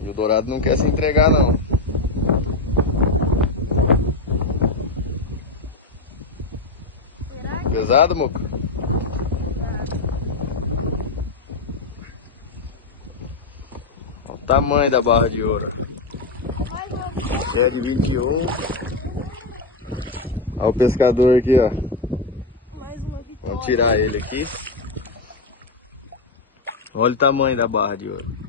E o dourado não quer se entregar, não. Pesado, Muca? Olha o tamanho da barra de ouro. É de 21. Olha o pescador aqui, ó. Mais uma vitória. Vamos tirar ele aqui. Olha o tamanho da barra de ouro.